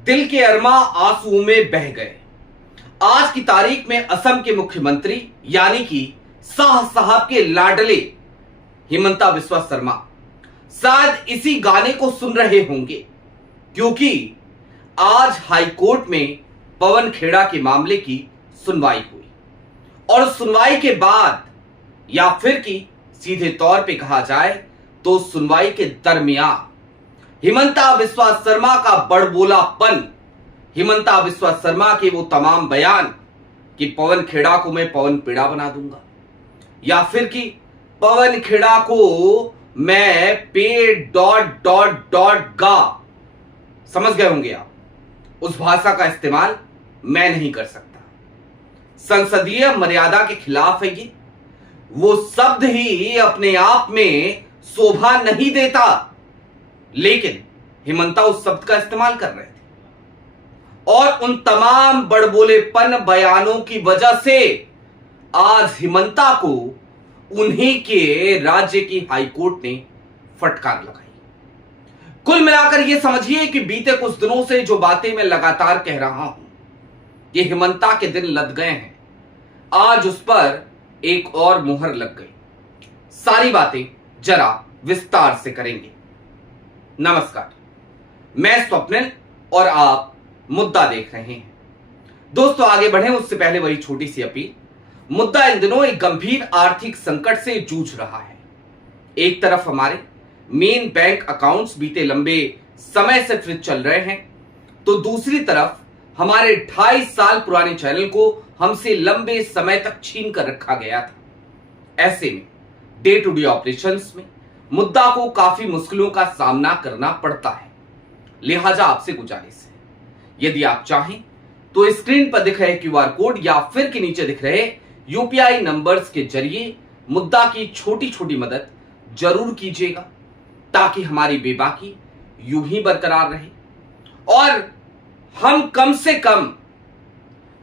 दिल के अरमा आंसुओं में बह गए। आज की तारीख में असम के मुख्यमंत्री यानी कि शाह साहब के लाडले हिमंता बिस्वा शर्मा शायद इसी गाने को सुन रहे होंगे, क्योंकि आज हाईकोर्ट में पवन खेड़ा के मामले की सुनवाई हुई और सुनवाई के बाद, या फिर कि सीधे तौर पे कहा जाए तो सुनवाई के दरमियान, हिमंता बिस्वा शर्मा का बड़बोलापन, हिमंता बिस्वा शर्मा के वो तमाम बयान कि पवन खेड़ा को मैं पवन पेड़ा बना दूंगा, या फिर कि पवन खेड़ा को मैं पे डॉट डॉट डॉट गा, समझ गए होंगे आप, उस भाषा का इस्तेमाल मैं नहीं कर सकता, संसदीय मर्यादा के खिलाफ है ये, वो शब्द ही अपने आप में शोभा नहीं देता, लेकिन हिमंता उस शब्द का इस्तेमाल कर रहे थे और उन तमाम बड़बोलेपन बयानों की वजह से आज हिमंता को उन्हीं के राज्य की हाईकोर्ट ने फटकार लगाई। कुल मिलाकर यह समझिए कि बीते कुछ दिनों से जो बातें मैं लगातार कह रहा हूं, ये हिमंता के दिन लद गए हैं, आज उस पर एक और मुहर लग गई। सारी बातें जरा विस्तार से करेंगे। नमस्कार, मैं स्वप्निल और आप मुद्दा देख रहे हैं। दोस्तों, आगे बढ़े उससे पहले वही छोटी सी अपील। मुद्दा इन दिनों एक गंभीर आर्थिक संकट से जूझ रहा है। एक तरफ हमारे मेन बैंक अकाउंट्स बीते लंबे समय से फ्रीज चल रहे हैं, तो दूसरी तरफ हमारे 2.5 साल पुराने चैनल को हमसे लंबे समय तक छीन कर रखा गया था। ऐसे में डे टू डे ऑपरेशंस में मुद्दा को काफी मुश्किलों का सामना करना पड़ता है। लिहाजा आपसे गुजारिश है, यदि आप चाहें तो स्क्रीन पर दिख रहे क्यूआर कोड या फिर के नीचे दिख रहे यूपीआई नंबर्स के जरिए मुद्दा की छोटी छोटी मदद जरूर कीजिएगा, ताकि हमारी बेबाकी यूं ही बरकरार रहे और हम कम से कम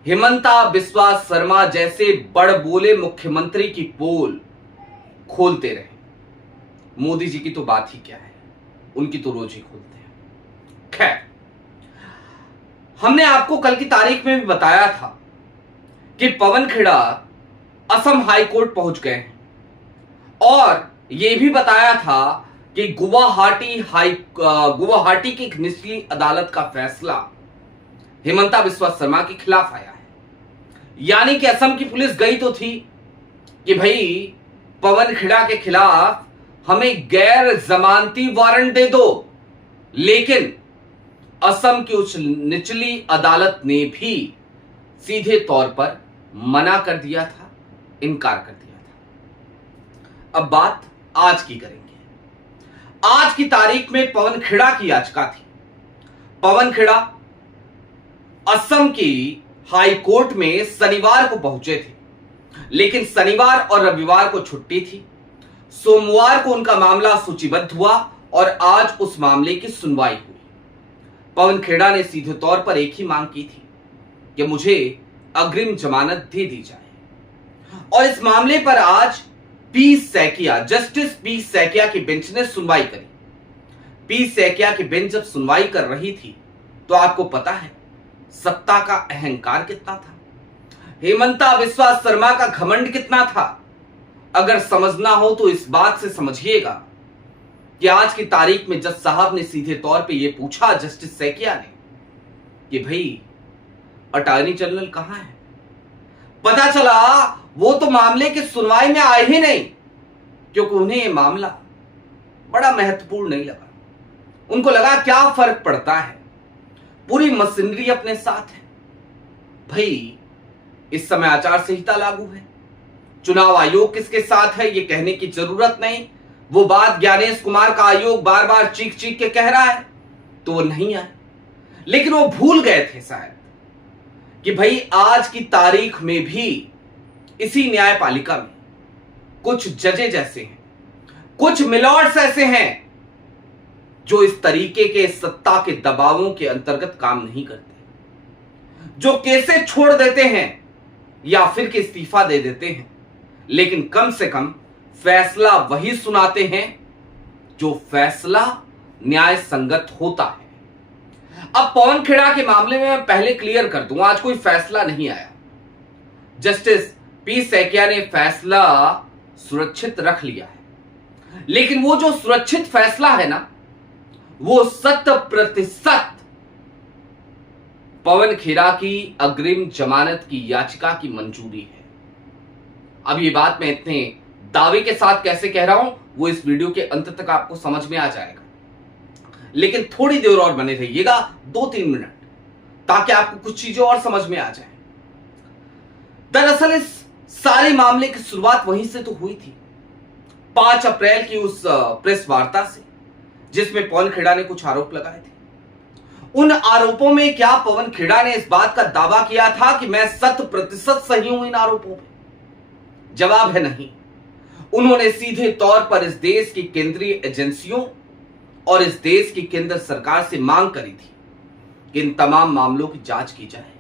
हिमंता बिस्वा शर्मा जैसे बड़बोले मुख्यमंत्री की पोल खोलते रहे। मोदी जी की तो बात ही क्या है, उनकी तो रोज ही खोलते हैं। खैर, हमने आपको कल की तारीख में भी बताया था कि पवन खेड़ा असम हाई कोर्ट पहुंच गए हैं और यह भी बताया था कि गुवाहाटी की एक निचली अदालत का फैसला हिमंता बिस्वा शर्मा के खिलाफ आया है। यानी कि असम की पुलिस गई तो थी कि भाई पवन खेड़ा के खिलाफ हमें गैर जमानती वारंट दे दो, लेकिन असम की उस निचली अदालत ने भी सीधे तौर पर मना कर दिया था, इनकार कर दिया था। अब बात आज की करेंगे। आज की तारीख में पवन खेड़ा की याचिका थी। पवन खेड़ा असम की हाई कोर्ट में शनिवार को पहुंचे थे, लेकिन शनिवार और रविवार को छुट्टी थी। सोमवार को उनका मामला सूचीबद्ध हुआ और आज उस मामले की सुनवाई हुई। पवन खेड़ा ने सीधे तौर पर एक ही मांग की थी कि मुझे अग्रिम जमानत दे दी जाए, और इस मामले पर आज जस्टिस पी सैकिया की बेंच ने सुनवाई करी। पी सैकिया की बेंच जब सुनवाई कर रही थी तो आपको पता है सत्ता का अहंकार कितना था, हिमंता बिस्वा शर्मा का घमंड कितना था। अगर समझना हो तो इस बात से समझिएगा कि आज की तारीख में जज साहब ने सीधे तौर पे ये पूछा जस्टिस सैकिया ने कि भाई अटॉर्नी जनरल कहां है। पता चला वो तो मामले की सुनवाई में आए ही नहीं, क्योंकि उन्हें ये मामला बड़ा महत्वपूर्ण नहीं लगा। उनको लगा क्या फर्क पड़ता है, पूरी मशीनरी अपने साथ है। भाई इस समय आचार संहिता लागू है, चुनाव आयोग किसके साथ है ये कहने की जरूरत नहीं। वो बात ज्ञानेश कुमार का आयोग बार बार चीख चीख के कह रहा है तो वो नहीं आए, लेकिन वो भूल गए थे शायद कि भाई आज की तारीख में भी इसी न्यायपालिका में कुछ जजेज ऐसे हैं, कुछ मिलॉर्ड्स ऐसे हैं जो इस तरीके के सत्ता के दबावों के अंतर्गत काम नहीं करते, जो केसें छोड़ देते हैं या फिर के इस्तीफा दे देते हैं, लेकिन कम से कम फैसला वही सुनाते हैं जो फैसला न्याय संगत होता है। अब पवन खेड़ा के मामले में मैं पहले क्लियर कर दूं, आज कोई फैसला नहीं आया। जस्टिस पी सैकिया ने फैसला सुरक्षित रख लिया है, लेकिन वो जो सुरक्षित फैसला है ना, वो 100% पवन खेड़ा की अग्रिम जमानत की याचिका की मंजूरी है। अब ये बात मैं इतने दावे के साथ कैसे कह रहा हूं, वो इस वीडियो के अंत तक आपको समझ में आ जाएगा, लेकिन थोड़ी देर और बने रहिएगा, 2-3 मिनट, ताकि आपको कुछ चीजें और समझ में आ जाए। दरअसल इस सारे मामले की शुरुआत वहीं से तो हुई थी, 5 अप्रैल की उस प्रेस वार्ता से, जिसमें पवन खेड़ा ने कुछ आरोप लगाए थे। उन आरोपों में क्या पवन खेड़ा ने इस बात का दावा किया था कि मैं 100% सही हूं इन आरोपों में? जवाब है नहीं। उन्होंने सीधे तौर पर इस देश की केंद्रीय एजेंसियों और इस देश की केंद्र सरकार से मांग करी थी कि इन तमाम मामलों की जांच की जाए।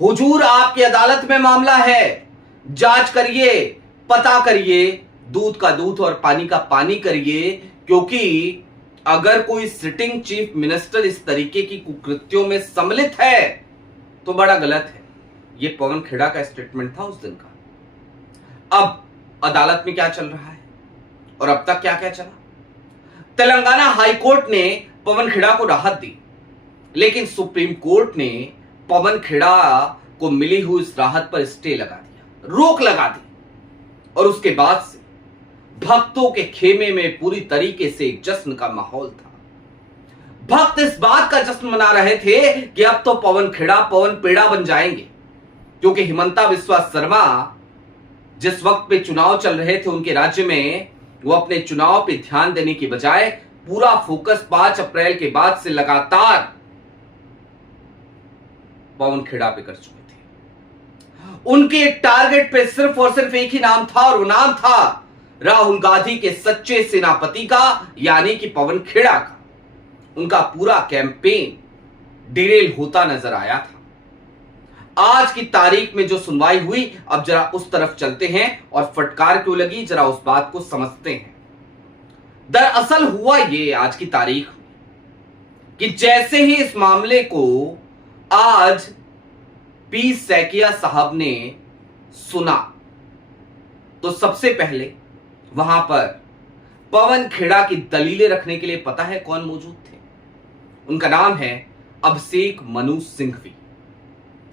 हुजूर, आपकी अदालत में मामला है, जांच करिए, पता करिए, दूध का दूध और पानी का पानी करिए, क्योंकि अगर कोई सिटिंग चीफ मिनिस्टर इस तरीके की कुकृत्यों में सम्मिलित है तो बड़ा गलत है। यह पवन खेड़ा का स्टेटमेंट था उस दिन का। अब अदालत में क्या चल रहा है और अब तक क्या क्या चला? तेलंगाना हाईकोर्ट ने पवन खेड़ा को राहत दी, लेकिन सुप्रीम कोर्ट ने पवन खेड़ा को मिली हुई इस राहत पर स्टे लगा दिया, रोक लगा दी, और उसके बाद से भक्तों के खेमे में पूरी तरीके से एक जश्न का माहौल था। भक्त इस बात का जश्न मना रहे थे कि अब तो पवन खेड़ा पवन पेड़ा बन जाएंगे, क्योंकि हिमंता बिस्वा शर्मा जिस वक्त पे चुनाव चल रहे थे उनके राज्य में, वो अपने चुनाव पे ध्यान देने की बजाय पूरा फोकस 5 अप्रैल के बाद से लगातार पवन खेड़ा पे कर चुके थे। उनके टारगेट पे सिर्फ और सिर्फ एक ही नाम था, और वो नाम था राहुल गांधी के सच्चे सेनापति का, यानी कि पवन खेड़ा का। उनका पूरा कैंपेन डिरेल होता नजर आया था। आज की तारीख में जो सुनवाई हुई, अब जरा उस तरफ चलते हैं और फटकार क्यों लगी जरा उस बात को समझते हैं। दरअसल हुआ ये आज की तारीख में कि जैसे ही इस मामले को आज पी सैकिया साहब ने सुना, तो सबसे पहले वहां पर पवन खेड़ा की दलीलें रखने के लिए पता है कौन मौजूद थे? उनका नाम है अभिषेक मनु सिंघवी।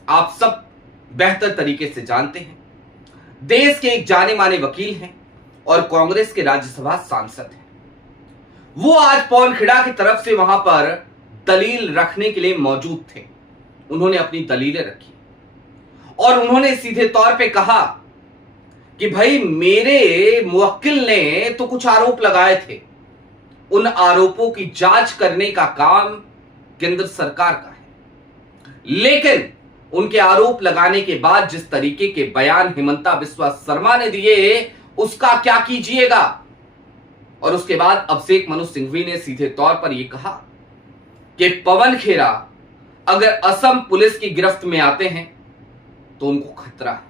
आप सब बेहतर तरीके से जानते हैं, देश के एक जाने माने वकील हैं और कांग्रेस के राज्यसभा सांसद हैं। वो आज पवन खेड़ा की तरफ से वहां पर दलील रखने के लिए मौजूद थे। उन्होंने अपनी दलीलें रखी और उन्होंने सीधे तौर पे कहा कि भाई, मेरे मुवक्किल ने तो कुछ आरोप लगाए थे, उन आरोपों की जांच करने का काम केंद्र सरकार का है, लेकिन उनके आरोप लगाने के बाद जिस तरीके के बयान हिमंता बिस्वा शर्मा ने दिए, उसका क्या कीजिएगा? और उसके बाद अभिषेक मनु सिंघवी ने सीधे तौर पर यह कहा कि पवन खेड़ा अगर असम पुलिस की गिरफ्त में आते हैं तो उनको खतरा है,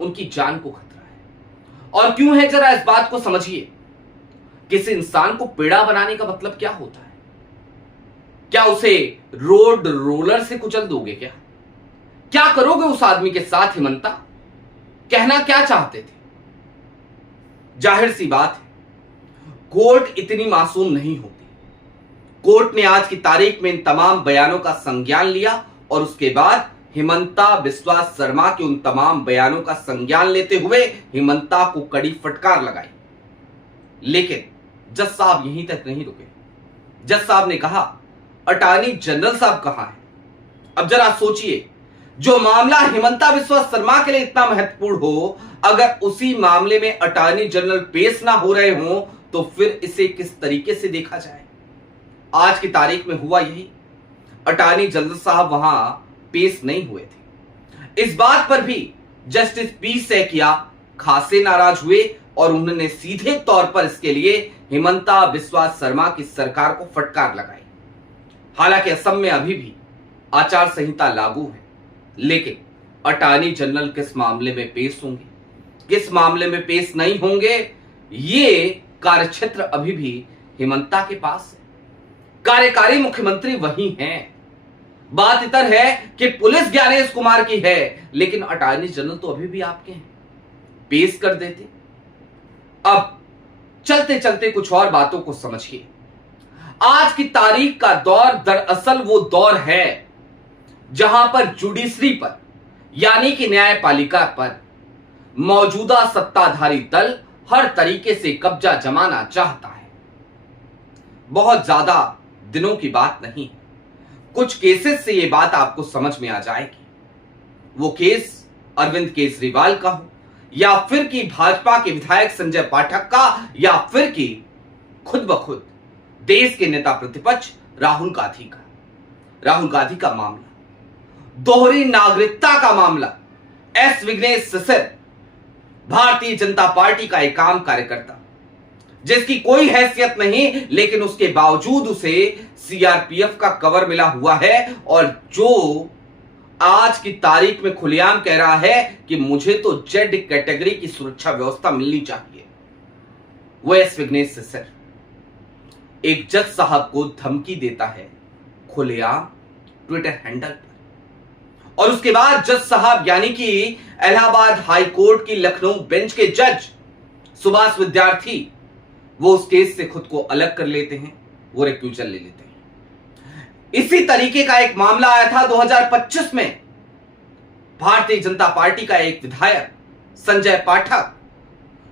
उनकी जान को खतरा है। और क्यों है, जरा इस बात को समझिए। किसी इंसान को पेड़ा बनाने का मतलब क्या होता है? क्या उसे रोड रोलर से कुचल दोगे? क्या करोगे उस आदमी के साथ? हिमंता कहना क्या चाहते थे? जाहिर सी बात है, कोर्ट इतनी मासूम नहीं होती। कोर्ट ने आज की तारीख में इन तमाम बयानों का संज्ञान लिया और उसके बाद हिमंता बिस्वा शर्मा के उन तमाम बयानों का संज्ञान लेते हुए हिमंता को कड़ी फटकार लगाई। लेकिन जज साहब यहीं तक नहीं रुके। जज साहब ने कहा, अटॉर्नी जनरल साहब कहां है? अब जरा सोचिए, जो मामला हिमंता बिस्वा शर्मा के लिए इतना महत्वपूर्ण हो, अगर उसी मामले में अटॉर्नी जनरल पेश ना हो रहे हो तो फिर इसे किस तरीके से देखा जाए? आज की तारीख में हुआ यही। अटॉर्नी जनरल साहब वहां पेश नहीं हुए थे। इस बात पर भी जस्टिस पी सैकिया खासे नाराज हुए और उन्होंने सीधे तौर पर इसके लिए हिमंता बिस्वा शर्मा की सरकार को फटकार लगाई। हालांकि असम में अभी भी आचार संहिता लागू है, लेकिन अटॉर्नी जनरल किस मामले में पेश होंगे, किस मामले में पेश नहीं होंगे, ये कार्यक्षेत्र अभी भी हिमंता के पास है। कार्यकारी मुख्यमंत्री वही हैं। बात इतर है कि पुलिस ज्ञानेश कुमार की है, लेकिन अटॉर्नी जनरल तो अभी भी आपके हैं। पेश कर देते। अब चलते चलते कुछ और बातों को समझिए। आज की तारीख का दौर दरअसल वो दौर है जहां पर जुडिशरी पर यानी कि न्यायपालिका पर मौजूदा सत्ताधारी दल हर तरीके से कब्जा जमाना चाहता है। बहुत ज्यादा दिनों की बात नहीं है, कुछ केसेस से यह बात आपको समझ में आ जाएगी। वो केस अरविंद केजरीवाल का हो, या फिर कि भाजपा के विधायक संजय पाठक का, या फिर कि खुद ब खुद देश के नेता प्रतिपक्ष राहुल गांधी का मामला, दोहरी नागरिकता का मामला। एस विघ्नेश सिसर भारतीय जनता पार्टी का एक आम कार्यकर्ता जिसकी कोई हैसियत नहीं, लेकिन उसके बावजूद उसे सीआरपीएफ का कवर मिला हुआ है, और जो आज की तारीख में खुलेआम कह रहा है कि मुझे तो जेड कैटेगरी की सुरक्षा व्यवस्था मिलनी चाहिए। वो एस विघ्नेश सिसर एक जज साहब को धमकी देता है खुलेआम ट्विटर हैंडल पर, और उसके बाद जज साहब यानी कि इलाहाबाद हाई कोर्ट की लखनऊ बेंच के जज सुभाष विद्यार्थी वो उस केस से खुद को अलग कर लेते हैं, वो रिक्यूजल ले लेते हैं। इसी तरीके का एक मामला आया था 2025 में। भारतीय जनता पार्टी का एक विधायक संजय पाठक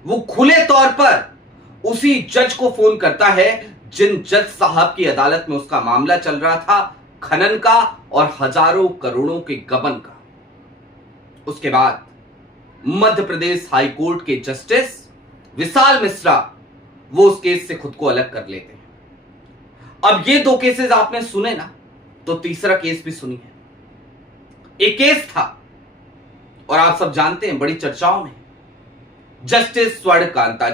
वो खुले तौर पर उसी जज को फोन करता है जिन जज साहब की अदालत में उसका मामला चल रहा था, खनन का और हजारों करोड़ों के गबन का। उसके बाद मध्य प्रदेश हाई कोर्ट के जस्टिस विशाल मिश्रा वो उस केस से खुद को अलग कर लेते हैं। अब ये दो केसेस आपने सुने ना, तो तीसरा केस भी सुनिए। एक केस था और आप सब जानते हैं बड़ी चर्चाओं में, जस्टिस स्वर्णकांता,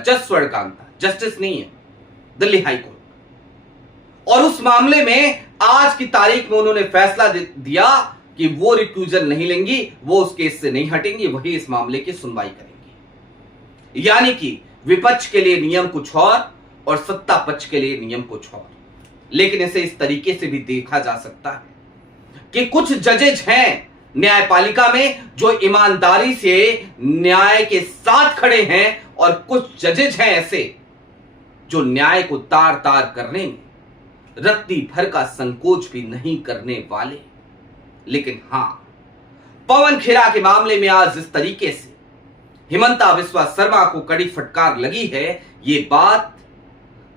जस्टिस नहीं है, दिल्ली हाई कोर्ट। और उस मामले में आज की तारीख में उन्होंने फैसला दिया कि वो रिक्यूजल नहीं लेंगी, वो उस केस से नहीं हटेंगी, वही इस मामले की सुनवाई करेंगी। यानी कि विपक्ष के लिए नियम कुछ और सत्ता पक्ष के लिए नियम कुछ और। लेकिन इसे इस तरीके से भी देखा जा सकता है कि कुछ जजेज हैं न्यायपालिका में जो ईमानदारी से न्याय के साथ खड़े हैं, और कुछ जजेज हैं ऐसे जो न्याय को तार तार करने में रत्ती भर का संकोच भी नहीं करने वाले। लेकिन हां, पवन खेरा के मामले में आज जिस तरीके से हिमंता बिस्वा शर्मा को कड़ी फटकार लगी है, ये बात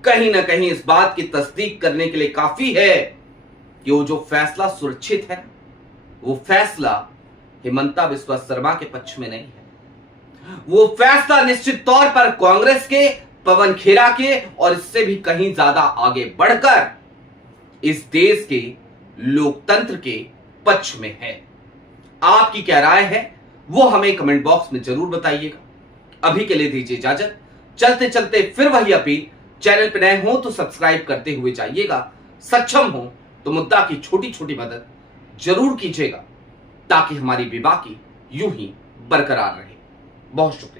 कहीं ना कहीं इस बात की तस्दीक करने के लिए काफी है कि वो जो फैसला सुरक्षित है, वो फैसला हिमंता बिस्वा शर्मा के पक्ष में नहीं है। वो फैसला निश्चित तौर पर कांग्रेस के, पवन खेरा के, और इससे भी कहीं ज्यादा आगे बढ़कर इस देश के लोकतंत्र के पक्ष में है। आपकी क्या राय है वो हमें कमेंट बॉक्स में जरूर बताइएगा। अभी के लिए दीजिए इजाजत। चलते चलते फिर वही अपील, चैनल पर नए हो तो सब्सक्राइब करते हुए जाइएगा, सक्षम हो तो मुद्दा की छोटी छोटी मदद जरूर कीजिएगा ताकि हमारी बेबाकी यूं ही बरकरार रहे। बहुत शुक्रिया।